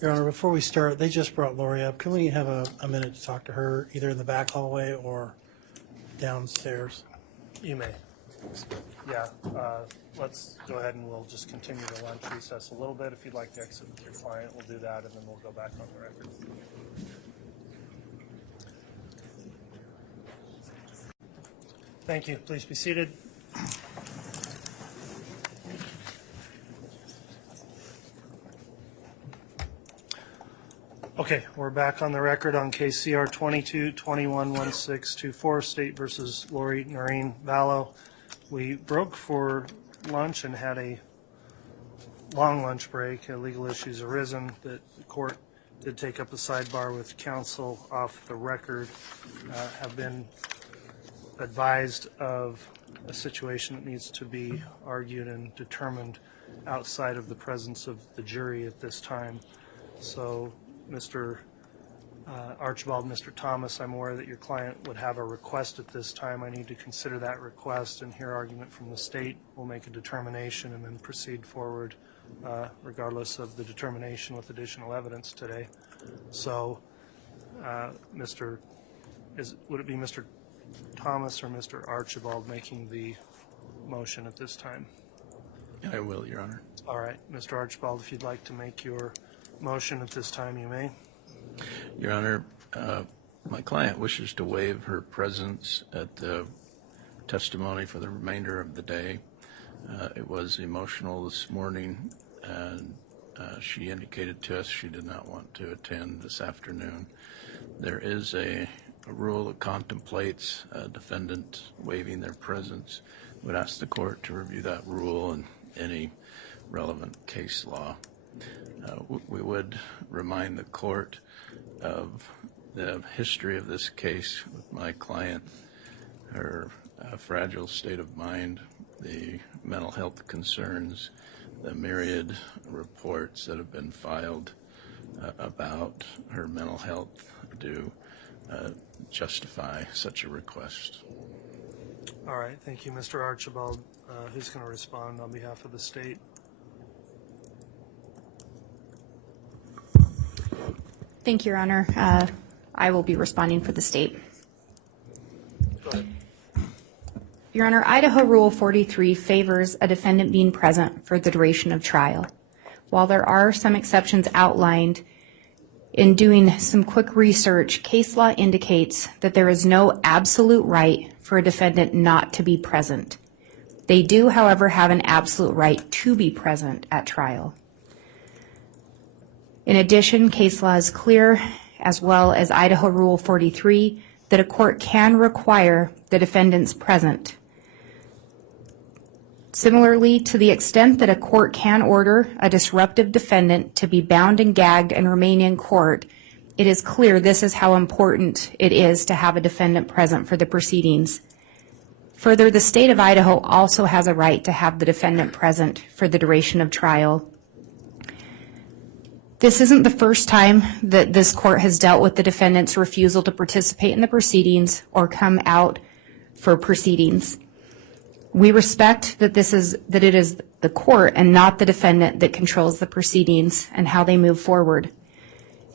Your Honor, before we start, they just brought Lori up. Can we have a minute to talk to her, either in the back hallway or downstairs? You may. Yeah, let's go ahead and we'll just continue the lunch recess a little bit. If you'd like to exit with your client, we'll do that, and then we'll go back on the record. Thank you. Please be seated. Okay, we're back on the record on case CR 22-21-1624, State versus Lori Noreen Vallow. We broke for lunch and had a long lunch break. Legal issues arisen that the court did take up a sidebar with counsel off the record, have been advised of a situation that needs to be argued and determined outside of the presence of the jury at this time. So Mr. Archibald, Mr. Thomas, I'm aware that your client would have a request at this time. I need to consider that request and hear argument from the state. We'll make a determination and then proceed forward regardless of the determination with additional evidence today. So would it be Mr. Thomas or Mr. Archibald making the motion at this time? I will, Your Honor. All right, Mr. Archibald, if you'd like to make your motion at this time, you may. Your Honor, my client wishes to waive her presence at the testimony for the remainder of the day. It was emotional this morning, and she indicated to us she did not want to attend this afternoon. There is a rule that contemplates a defendant waiving their presence. I would ask the court to review that rule and any relevant case law. We would remind the court of the history of this case with my client, her fragile state of mind, the mental health concerns, the myriad reports that have been filed about her mental health do justify such a request. All right, thank you, Mr. Archibald. Who's going to respond on behalf of the state? Thank you, Your Honor. I will be responding for the state. Go ahead. Your Honor, Idaho Rule 43 favors a defendant being present for the duration of trial. While there are some exceptions outlined, in doing some quick research, case law indicates that there is no absolute right for a defendant not to be present. They do, however, have an absolute right to be present at trial. In addition, case law is clear, as well as Idaho Rule 43, that a court can require the defendants present. Similarly, to the extent that a court can order a disruptive defendant to be bound and gagged and remain in court, it is clear this is how important it is to have a defendant present for the proceedings. Further, the state of Idaho also has a right to have the defendant present for the duration of trial. This isn't the first time that this court has dealt with the defendant's refusal to participate in the proceedings or come out for proceedings. We respect that it is the court and not the defendant that controls the proceedings and how they move forward.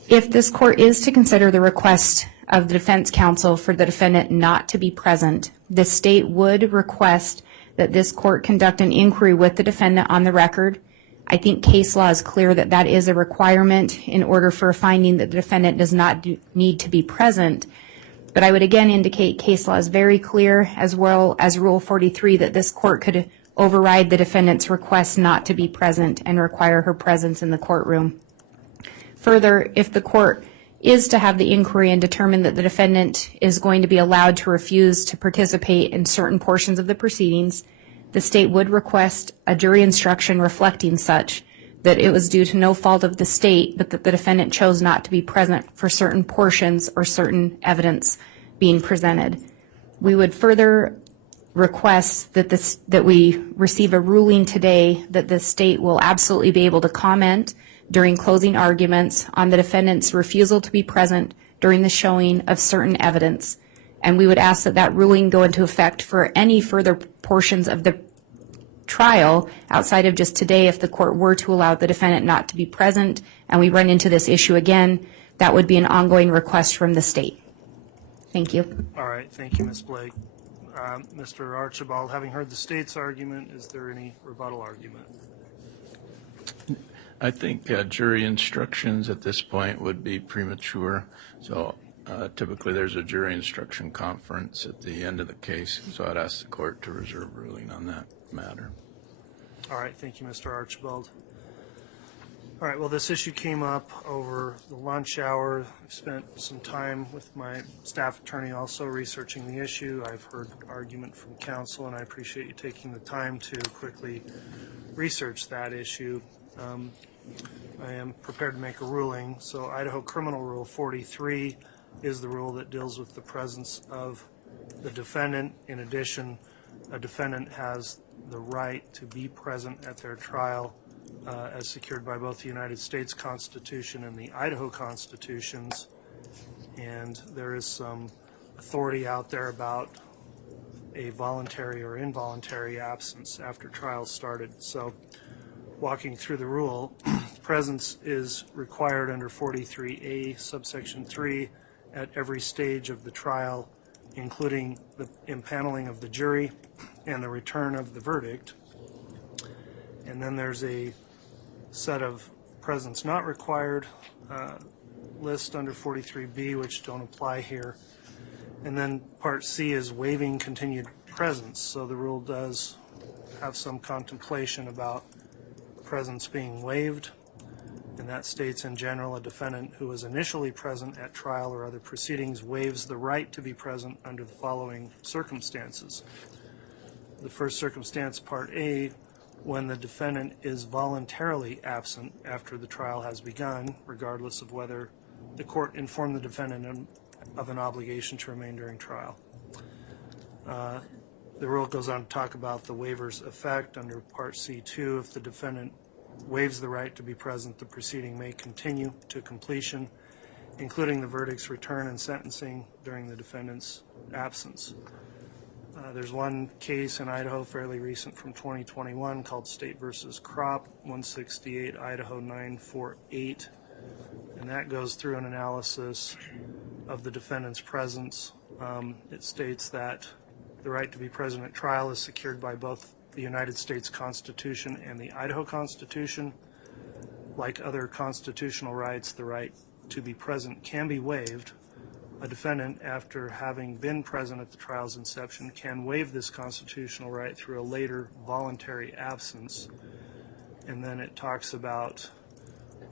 If this court is to consider the request of the defense counsel for the defendant not to be present, the state would request that this court conduct an inquiry with the defendant on the record. I think case law is clear that that is a requirement in order for a finding that the defendant does not need to be present. But I would again indicate case law is very clear, as well as Rule 43, that this court could override the defendant's request not to be present and require her presence in the courtroom. Further, if the court is to have the inquiry and determine that the defendant is going to be allowed to refuse to participate in certain portions of the proceedings, the state would request a jury instruction reflecting such, that it was due to no fault of the state, but that the defendant chose not to be present for certain portions or certain evidence being presented. We would further request that we receive a ruling today that the state will absolutely be able to comment during closing arguments on the defendant's refusal to be present during the showing of certain evidence. And we would ask that that ruling go into effect for any further portions of the trial outside of just today if the court were to allow the defendant not to be present and we run into this issue again, that would be an ongoing request from the state. Thank you. All right, thank you, Ms. Blake. Mr. Archibald, having heard the state's argument, is there any rebuttal argument? I think jury instructions at this point would be premature. So typically there's a jury instruction conference at the end of the case. So I'd ask the court to reserve ruling on that matter. All right, thank you, Mr. Archibald. All right, well, this issue came up over the lunch hour. I've spent some time with my staff attorney also researching the issue. I've heard argument from counsel, and I appreciate you taking the time to quickly research that issue. I am prepared to make a ruling. So Idaho Criminal Rule 43 is the rule that deals with the presence of the defendant. In addition, a defendant has the right to be present at their trial as secured by both the United States Constitution and the Idaho Constitutions. And there is some authority out there about a voluntary or involuntary absence after trial started. So walking through the rule, presence is required under 43A subsection 3 at every stage of the trial, including the impaneling of the jury and the return of the verdict. And then there's a set of presence not required list under 43B, which don't apply here. And then Part C is waiving continued presence. So the rule does have some contemplation about presence being waived, and that states in general a defendant who was initially present at trial or other proceedings waives the right to be present under the following circumstances. The first circumstance, Part A, when the defendant is voluntarily absent after the trial has begun, regardless of whether the court informed the defendant of an obligation to remain during trial. The rule goes on to talk about the waiver's effect under Part C2. If the defendant waives the right to be present, the proceeding may continue to completion, including the verdict's return and sentencing during the defendant's absence. There's one case in Idaho, fairly recent, from 2021 called State versus Crop, 168 Idaho 948, and that goes through an analysis of the defendant's presence. It states that the right to be present at trial is secured by both the United States Constitution and the Idaho Constitution. Like other constitutional rights, the right to be present can be waived. A defendant, after having been present at the trial's inception, can waive this constitutional right through a later voluntary absence. And then it talks about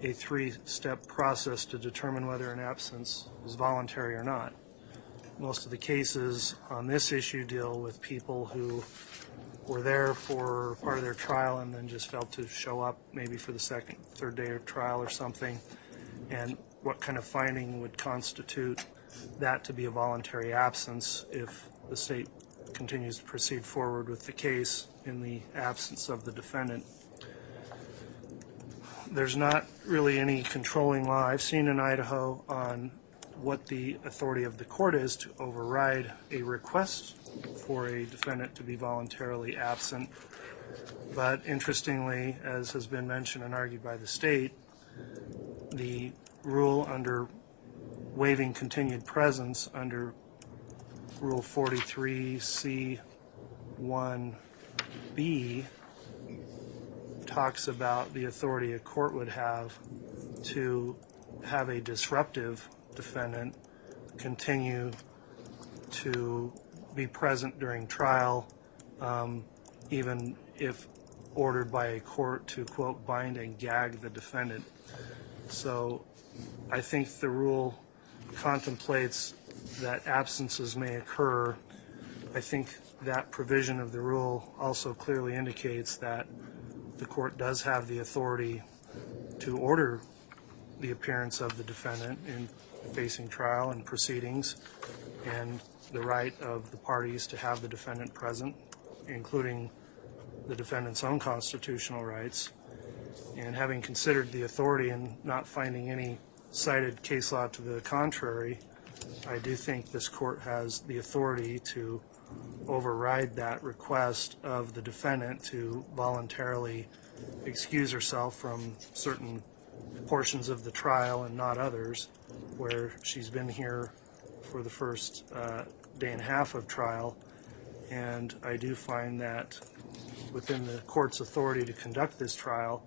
a three-step process to determine whether an absence is voluntary or not. Most of the cases on this issue deal with people who were there for part of their trial and then just failed to show up maybe for the second, third day of trial or something, and what kind of finding would constitute that to be a voluntary absence if the state continues to proceed forward with the case in the absence of the defendant. There's not really any controlling law I've seen in Idaho on what the authority of the court is to override a request for a defendant to be voluntarily absent. But interestingly, as has been mentioned and argued by the state, the rule under waiving continued presence under Rule 43C1B talks about the authority a court would have to have a disruptive defendant continue to be present during trial, even if ordered by a court to, quote, bind and gag the defendant. So I think the rule contemplates that absences may occur. I think that provision of the rule also clearly indicates that the court does have the authority to order the appearance of the defendant in facing trial and proceedings, and the right of the parties to have the defendant present, including the defendant's own constitutional rights. And having considered the authority and not finding any cited case law to the contrary, I do think this court has the authority to override that request of the defendant to voluntarily excuse herself from certain portions of the trial and not others, where she's been here for the first day and a half of trial. And I do find that within the court's authority to conduct this trial,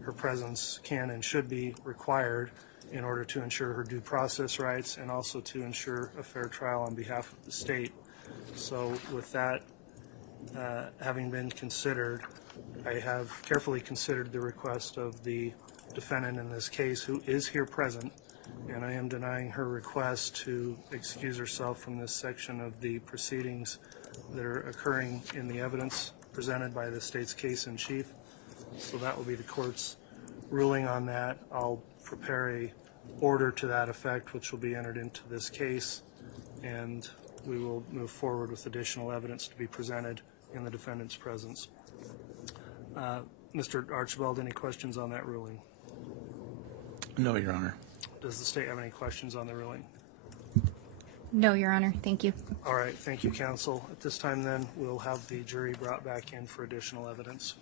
her presence can and should be required in order to ensure her due process rights and also to ensure a fair trial on behalf of the state. So with that having been considered, I have carefully considered the request of the defendant in this case, who is here present, and I am denying her request to excuse herself from this section of the proceedings that are occurring in the evidence presented by the state's case in chief. So that will be the court's ruling on that. I'll prepare a order to that effect, which will be entered into this case, and we will move forward with additional evidence to be presented in the defendant's presence. Mr. Archibald, any questions on that ruling? No, Your Honor. Does the state have any questions on the ruling? No, Your Honor. Thank you. All right, thank you, counsel. At this time, then, we'll have the jury brought back in for additional evidence.